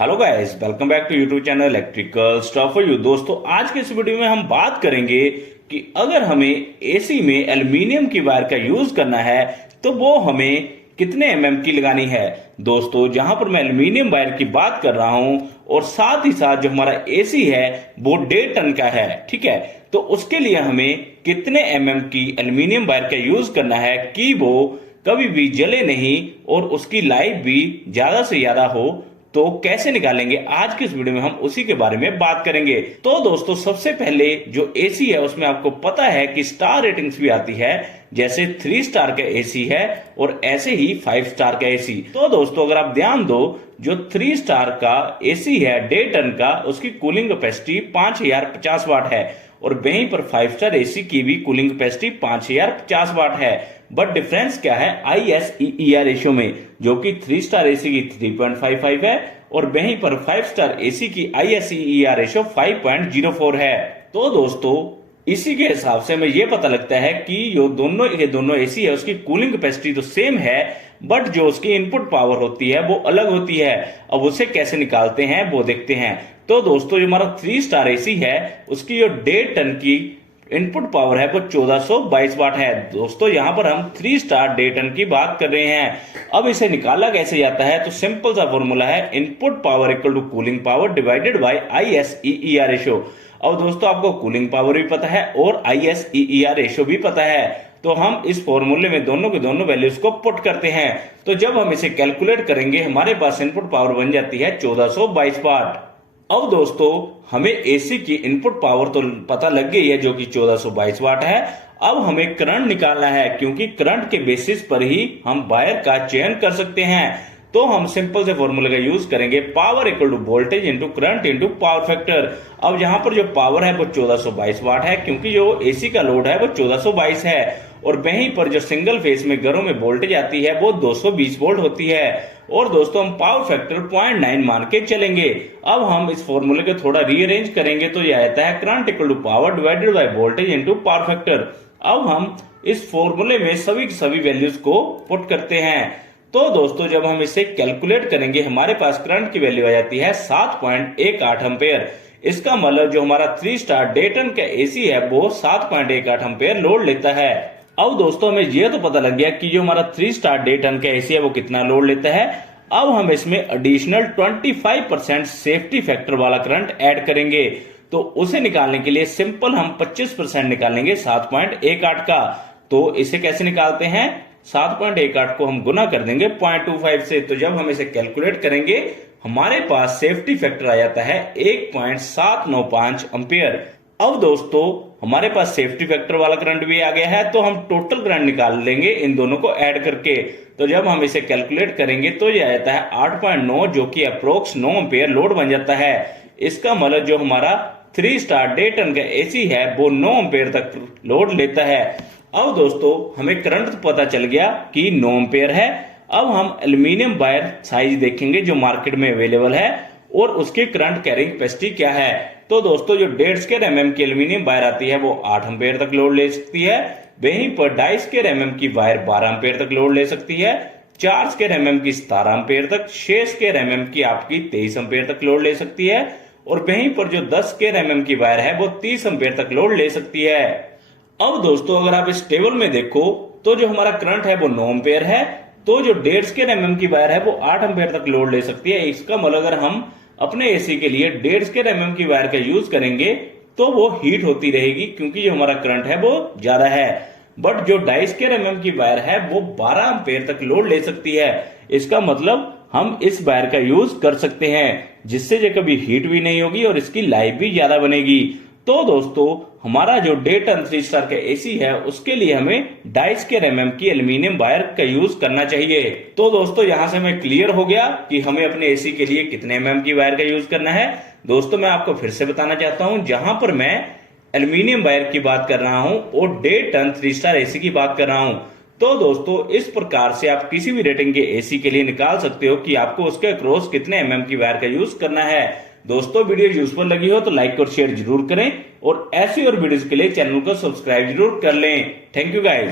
Hello guys, welcome back to YouTube channel electrical stuff for you. दोस्तों, आज के इस वीडियो में हम बात करेंगे कि अगर हमें एसी में एल्युमिनियम की वायर का यूज करना है तो वो हमें कितने एमएम की लगानी है। दोस्तों, जहां पर मैं एल्युमिनियम वायर की बात कर रहा हूं और साथ ही साथ जो हमारा एसी है वो 1.5 टन का है, ठीक है। तो उसके लिए हमें कितने एमएम की एल्युमिनियम वायर का यूज करना है कि वो कभी भी जले नहीं और उसकी लाइफ भी ज्यादा से ज्यादा हो, तो कैसे निकालेंगे आज की इस वीडियो में हम उसी के बारे में बात करेंगे। तो दोस्तों, सबसे पहले जो एसी है उसमें आपको पता है कि स्टार रेटिंग्स भी आती है, जैसे 3 स्टार का एसी है और ऐसे ही 5 स्टार का एसी। तो दोस्तों, अगर आप ध्यान दो, जो 3 स्टार का एसी है 1.5 टन का, उसकी कूलिंग कैपेसिटी 5050 वाट है और वहीं पर 5 स्टार एसी की भी कूलिंग कैपेसिटी 5050 वाट है। बट डिफरेंस क्या है ISEER रेशियो में, जो कि 3 स्टार एसी की 3.55 है और वहीं पर 5 स्टार एसी की ISEER रेशियो 5.04 है। तो दोस्तों, इसी के हिसाब से हमें यह पता लगता है कि जो दोनों एसी है उसकी कूलिंग कैपेसिटी तो सेम है, बट जो उसकी इनपुट पावर होती है वो अलग होती है। अब उसे कैसे निकालते हैं वो देखते हैं। तो दोस्तों, जो हमारा 3 स्टार एसी है उसकी जो 1.5 टन की इनपुट पावर है वो 1422 वाट है। दोस्तों, यहां पर हम 3 स्टार 1.5 टन की बात कर रहे हैं। अब इसे निकाला कैसे जाता है, तो सिंपल सा फॉर्मूला है input power equal to cooling power divided by ISEER ratio. अब दोस्तों, आपको कूलिंग पावर भी पता है और ISEER रेशियो भी पता है, तो हम इस फॉर्मूले में दोनों के दोनों वैल्यूज को पुट करते हैं। तो जब हम इसे कैलकुलेट करेंगे हमारे पास इनपुट पावर बन जाती है 1422 वाट। अब दोस्तों, हमें एसी की इनपुट पावर तो पता लग गई है जो कि 1422 वाट है। अब हमें करंट निकालना है, क्योंकि करंट के बेसिस पर ही हम वायर का चयन कर सकते हैं। तो हम सिंपल से फॉर्मूले का यूज करेंगे, power equal to voltage into current into power factor. अब यहां पर जो पावर है वो 1422 वाट है, क्योंकि जो एसी का लोड है वो 1422 है और वहीं पर जो सिंगल फेस में घरों में वोल्टेज आती है वो 220 वोल्ट होती है। और दोस्तों, हम पावर फैक्टर 0.9 मान के चलेंगे। अब हम इस फॉर्मूले को थोड़ा रीअरेंज करेंगे तो यह आता है current equal to power divided by voltage into power factor. अब हम इस फॉर्मूले में सभी वैल्यूज को पुट करते हैं। तो दोस्तों, जब हम इसे कैलकुलेट करेंगे हमारे पास करंट की वैल्यू आ जाती है 7.18 एम्पेयर। इसका मतलब जो हमारा 3 स्टार 1.5 टन का एसी है वो 7.18 एम्पेयर लोड लेता है। अब दोस्तों, हमें यह तो पता लग गया कि जो हमारा 3 स्टार 1.5 टन का एसी है वो कितना लोड लेता है। अब हम इसमें एडिशनल 25% सेफ्टी फैक्टर वाला करंट ऐड करेंगे। तो उसे निकालने के लिए सिंपल हम 25% निकालेंगे 7.18 का। तो इसे कैसे निकालते हैं, 7.18 को हम गुना कर देंगे 0.25 से। तो जब हम इसे कैलकुलेट करेंगे हमारे पास सेफ्टी फैक्टर आ जाता है 1.795 एम्पियर। अब दोस्तों, हमारे पास सेफ्टी फैक्टर वाला करंट भी आ गया है, तो हम टोटल करंट निकाल लेंगे इन दोनों को ऐड करके। तो जब हम इसे कैलकुलेट करेंगे तो यह आता है 8.9, जो कि अप्रोक्स 9 एम्पियर लोड बन जाता है। इसका मतलब जो हमारा 3 स्टार 1.5 टन का एसी है वो 9 एम्पियर तक लोड लेता है। अब दोस्तों, हमें करंट तो पता चल गया कि 9 एम्पियर है। अब हम एल्युमिनियम वायर साइज देखेंगे जो मार्केट में अवेलेबल है और उसकी करंट कैरिंग कैपेसिटी क्या है। तो दोस्तों, जो 1.5 स्क्वायर एमएम की एल्युमिनियम वायर आती है वो 8 एम्पियर तक लोड ले सकती है। वहीं पर 2.5 स्क्वायर एमएम की वायर 12 एम्पियर तक लोड ले सकती है। 4 स्क्वायर एमएम की 17 एम्पियर तक, 6 स्क्वायर एमएम की आपकी 23 एम्पियर तक लोड ले सकती है और वहीं पर जो 10 स्क्वायर एमएम की वायर है वो 30 एम्पियर तक लोड ले सकती है। अब दोस्तों, अगर आप इस टेबल में देखो तो जो हमारा करंट है वो 9 एम्पियर है, तो जो 1.5 स्क्वायर एमएम की वायर है वो 8 एम्पियर तक लोड ले सकती है। इसका मतलब अगर हम अपने एसी के लिए 1.5 स्क्वायर एमएम की वायर का यूज करेंगे तो वो हीट होती रहेगी, क्योंकि जो हमारा करंट है वो ज्यादा है। बट जो 2.5 स्क्वायर एमएम की वायर है वो 12 एम्पियर तक लोड ले सकती है। इसका मतलब हम इस वायर का यूज कर सकते हैं, जिससे जो कभी हीट भी नहीं होगी और इसकी लाइफ भी ज्यादा बनेगी। तो दोस्तों, हमारा जो 1.5 टन 3 स्टार का एसी है उसके लिए हमें 2.5 स्क्वायर एमएम की एल्युमिनियम वायर का यूज करना चाहिए। तो दोस्तों, यहां से हमें क्लियर हो गया कि हमें अपने एसी के लिए कितने एमएम की वायर का यूज करना है। दोस्तों, मैं आपको फिर से बताना चाहता हूं, जहां पर मैं एल्युमिनियम वायर की बात कर रहा हूं और 1.5 टन 3 स्टार एसी की बात कर रहा हूं। तो दोस्तों, इस प्रकार से आप किसी भी रेटिंग के एसी के लिए निकाल सकते हो कि आपको उसके अक्रॉस कितने एमएम की वायर का यूज करना है। दोस्तों, वीडियो यूजफुल लगी हो तो लाइक और शेयर जरूर करें और ऐसी और वीडियोस के लिए चैनल को सब्सक्राइब जरूर कर लें। Thank you guys.